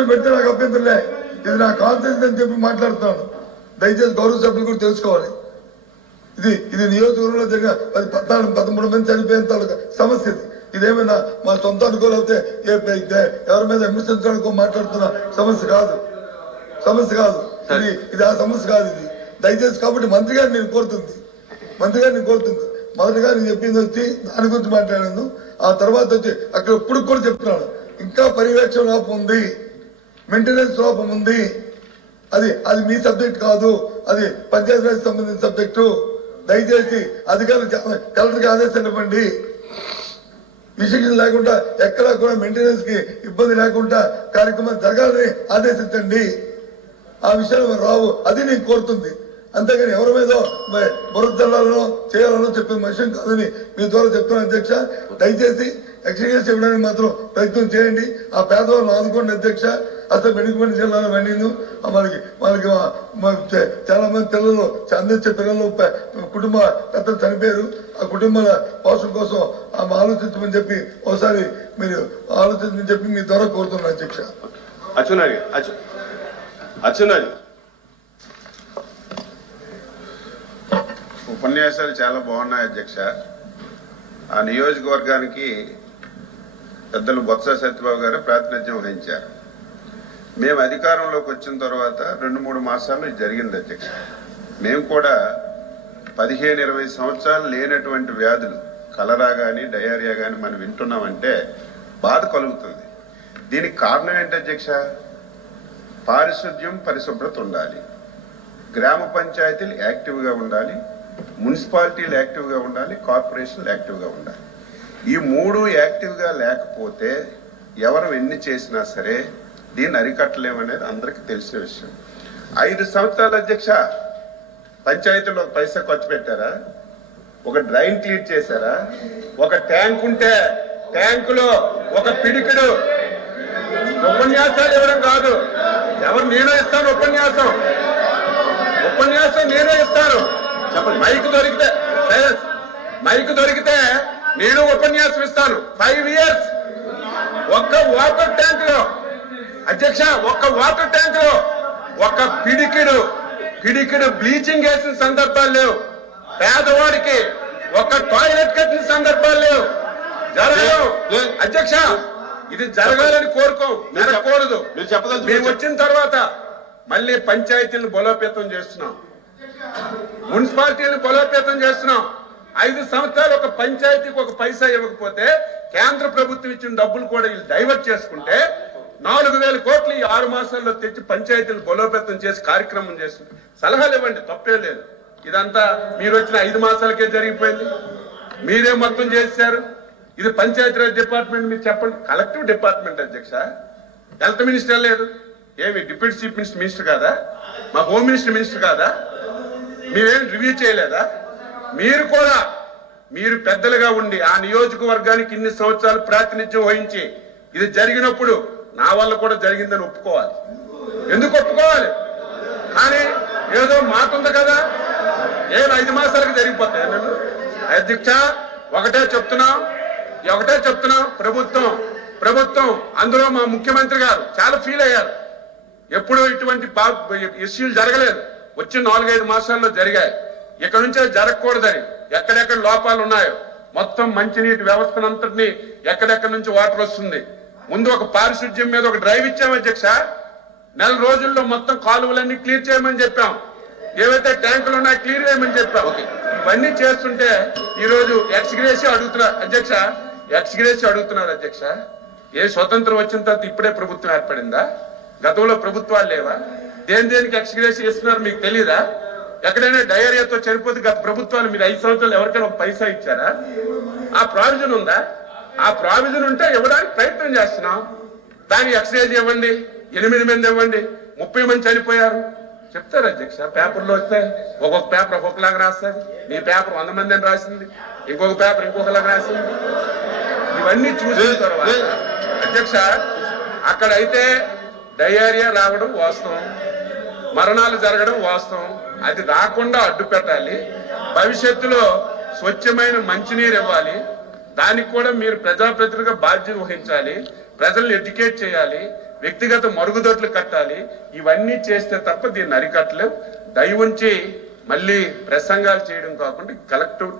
కూర్చొని పెడితే నాకు అభ్యంతరలే, ఇది నా కాన్ఫిడెన్స్ అని చెప్పి మాట్లాడుతున్నాను. దయచేసి గౌరవ సభ్యులు కూడా తెలుసుకోవాలి. ఇది నియోజకవర్గంలో జరిగిన 13 మంది చనిపోయేంత సమస్య. ఇదేమైనా మా సొంత అనుకోలేకపోతే ఎవరి మీద విమర్శించడానికి మాట్లాడుతున్న సమస్య కాదు. ఇది ఆ సమస్య కాదు. ఇది దయచేసి కాబట్టి మంత్రి గారిని నేను కోరుతుంది. మొదటిగా నేను చెప్పింది వచ్చి దాని గురించి మాట్లాడాను. ఆ తర్వాత వచ్చి అక్కడ ఇప్పుడు కూడా చెప్తున్నాను, ఇంకా పర్యవేక్షణ లోపం ఉంది, మెయింటెనెన్స్ లోపం ఉంది. అది మీ సబ్జెక్ట్ కాదు, అది పంచాయతీరాజ్ సంబంధించిన సబ్జెక్టు. దయచేసి అధికారులు కలెక్టర్కి ఆదేశాలు ఇవ్వండి. విశేషం లేకుండా ఎక్కడా కూడా మెయింటెనెన్స్ కి ఇబ్బంది లేకుండా కార్యక్రమం జరగాలని ఆదేశించండి. ఆ విషయాలు రావు, అది నేను కోరుతుంది. అంతేగాని ఎవరి మీద బురద జల్లాలనో చేయాలనో చెప్పిన విషయం కాదని మీ ద్వారా చెప్తున్నాను అధ్యక్ష. దయచేసి ఎక్స్గ్రేస్ ఇవ్వడానికి మాత్రం ప్రయత్నం చేయండి. ఆ పేదవాళ్ళని ఆదుకోండి అధ్యక్ష. అసలు వెనుకబడిన జిల్లాలో వండిను మనకి చాలా మంది పిల్లలు అందించే పిల్లలు కుటుంబ పెద్దలు చనిపోయారు. ఆ కుటుంబాల పోషణ కోసం ఆలోచించమని చెప్పి ఒకసారి మీరు ఆలోచించమని చెప్పి మీ ద్వారా కోరుతున్నాను అధ్యక్ష. ఉపన్యాసాలు చాలా బాగున్నాయి అధ్యక్ష. ఆ నియోజకవర్గానికి పెద్దలు బొత్స సత్యబాబు గారు ప్రాతినిధ్యం వహించారు. మేము అధికారంలోకి వచ్చిన తర్వాత 2-3 మాసాలు ఇది జరిగింది అధ్యక్ష. మేము కూడా 15-20 సంవత్సరాలు లేనటువంటి వ్యాధులు కలరా కానీ డయేరియా కానీ మనం వింటున్నామంటే బాధ కలుగుతుంది. దీనికి కారణం ఏంటి అధ్యక్ష? పారిశుద్ధ్యం పరిశుభ్రత ఉండాలి, గ్రామ పంచాయతీలు యాక్టివ్గా ఉండాలి, మున్సిపాలిటీలు యాక్టివ్గా ఉండాలి, కార్పొరేషన్లు యాక్టివ్గా ఉండాలి. ఈ 3 యాక్టివ్గా లేకపోతే ఎవరు ఎన్ని చేసినా సరే దీన్ని అరికట్టలేమనేది అందరికీ తెలిసిన విషయం. 5 సంవత్సరాల అధ్యక్ష పంచాయతీలో పైసా ఖర్చు పెట్టారా? ఒక డ్రైన్ క్లీన్ చేశారా? ఒక ట్యాంక్ ఉంటే ట్యాంకులో ఒక పిడికిడు ఉపన్యాసాలు ఇవ్వడం కాదు. నేనే ఇస్తాను ఉపన్యాసం నేనే ఇస్తాను. మైక్ దొరికితే నేను ఉపన్యాసం ఇస్తాను. 5 ఇయర్స్ ఒక్క వాటర్ ట్యాంక్ లో అధ్యక్ష, ఒక్క వాటర్ ట్యాంక్ లో ఒక పిడికిడు బ్లీచింగ్ వేసిన సందర్భాలు లేవు. పేదవాడికి ఒక టాయిలెట్ కట్టిన సందర్భాలు లేవు. జరగదు అధ్యక్ష. ఇది జరగాలని జరగకూడదు. మేము వచ్చిన తర్వాత మళ్ళీ పంచాయతీలను బలోపేతం చేస్తున్నాం, మున్సిపాలిటీలను బలోపేతం చేస్తున్నాం. 5 సంవత్సరాలు ఒక పంచాయతీకి ఒక పైసా ఇవ్వకపోతే కేంద్ర ప్రభుత్వం ఇచ్చిన డబ్బులు కూడా వీళ్ళు డైవర్ట్ చేసుకుంటే 4,000 కోట్లు ఈ 6 మాసాల్లో తెచ్చి పంచాయతీలు బలోపేతం చేసి కార్యక్రమం చేస్తుంది. సలహాలు ఇవ్వండి, తప్పే లేదు. ఇదంతా మీరు వచ్చిన 5 మాసాలకే జరిగిపోయింది. మీరే మొత్తం చేశారు. ఇది పంచాయతీరాజ్ డిపార్ట్మెంట్. మీరు చెప్పండి, కలెక్టివ్ డిపార్ట్మెంట్ అధ్యక్ష. హెల్త్ మినిస్టర్ లేదు, ఏమి డిప్యూటీ చీఫ్ మినిస్టర్ కాదా? మా హోమ్ మినిస్టర్ కాదా? మీరేం రివ్యూ చేయలేదా? మీరు పెద్దలుగా ఉండి ఆ నియోజకవర్గానికి ఇన్ని సంవత్సరాలు ప్రాతినిధ్యం వహించి ఇది జరిగినప్పుడు నా వల్ల కూడా జరిగిందని ఒప్పుకోవాలి. ఎందుకు ఒప్పుకోవాలి? కానీ ఏదో మాకుంది కదా, 5 మాసాలకు జరిగిపోతాయి. నన్ను అధ్యక్ష ఒకటే చెప్తున్నాం, ప్రభుత్వం అందులో మా ముఖ్యమంత్రి గారు చాలా ఫీల్ అయ్యారు. ఎప్పుడూ ఇటువంటి ఇష్యూలు జరగలేదు, వచ్చిన 4-5 మాసాల్లో జరిగాయి. ఇక్కడ నుంచే జరగకూడదని ఎక్కడెక్కడ లోపాలు ఉన్నాయో మొత్తం మంచినీటి వ్యవస్థనంతటినీ ఎక్కడెక్కడి నుంచి వాటర్ వస్తుంది. ముందు ఒక పారిశుద్ధ్యం మీద ఒక డ్రైవ్ ఇచ్చాం అధ్యక్ష. 4 రోజుల్లో మొత్తం కాలువలన్నీ క్లియర్ చేయమని చెప్పాం. ఏవైతే ట్యాంకులు ఉన్నాయో క్లియర్ చేయమని చెప్పాం. ఇవన్నీ చేస్తుంటే ఈరోజు ఎక్స్గ్రేసి అడుగుతున్నారు అధ్యక్ష. ఏ స్వతంత్రం వచ్చిన తర్వాత ఇప్పుడే ప్రభుత్వం ఏర్పడిందా? గతంలో ప్రభుత్వాలు లేవా? దేనికి ఎక్స్గ్రేసి ఇస్తున్నారు మీకు తెలీదా? ఎక్కడైనా డయేరియాతో చనిపోతే గత ప్రభుత్వాలు మీరు 5 సంవత్సరాలు ఎవరికైనా ఒక పైసా ఇచ్చారా? ఆ ప్రావిజన్ ఉందా? ఆ ప్రావిజన్ ఉంటే ఇవ్వడానికి ప్రయత్నం చేస్తున్నాం. దాన్ని ఎక్స్గ్రేసి ఇవ్వండి, 8 మంది ఇవ్వండి, 30 మంది చనిపోయారు చెప్తారు అధ్యక్ష. పేపర్లో వస్తే ఒక్కొక్క పేపర్ ఒక్కొక్కలాగా రాస్తుంది. మీ పేపర్ 100 మంది అని రాసింది, ఇంకొక పేపర్ ఇంకొకలాగా రాసింది. ఇవన్నీ చూసిన తర్వాత అధ్యక్ష అక్కడైతే డయేరియా రావడం వాస్తవం, మరణాలు జరగడం వాస్తవం. అది రాకుండా అడ్డు పెట్టాలి. భవిష్యత్తులో స్వచ్ఛమైన మంచినీరు ఇవ్వాలి. దానికి కూడా మీరు ప్రజాప్రతినిధిగా బాధ్యత వహించాలి. ప్రజల్ని ఎడ్యుకేట్ చేయాలి. వ్యక్తిగత మరుగుదొడ్లు కట్టాలి. ఇవన్నీ చేస్తే తప్ప దీన్ని అరికట్టలేవు. దయ ఉంచి మళ్ళీ ప్రసంగాలు చేయడం కాకుండా కలెక్టివ్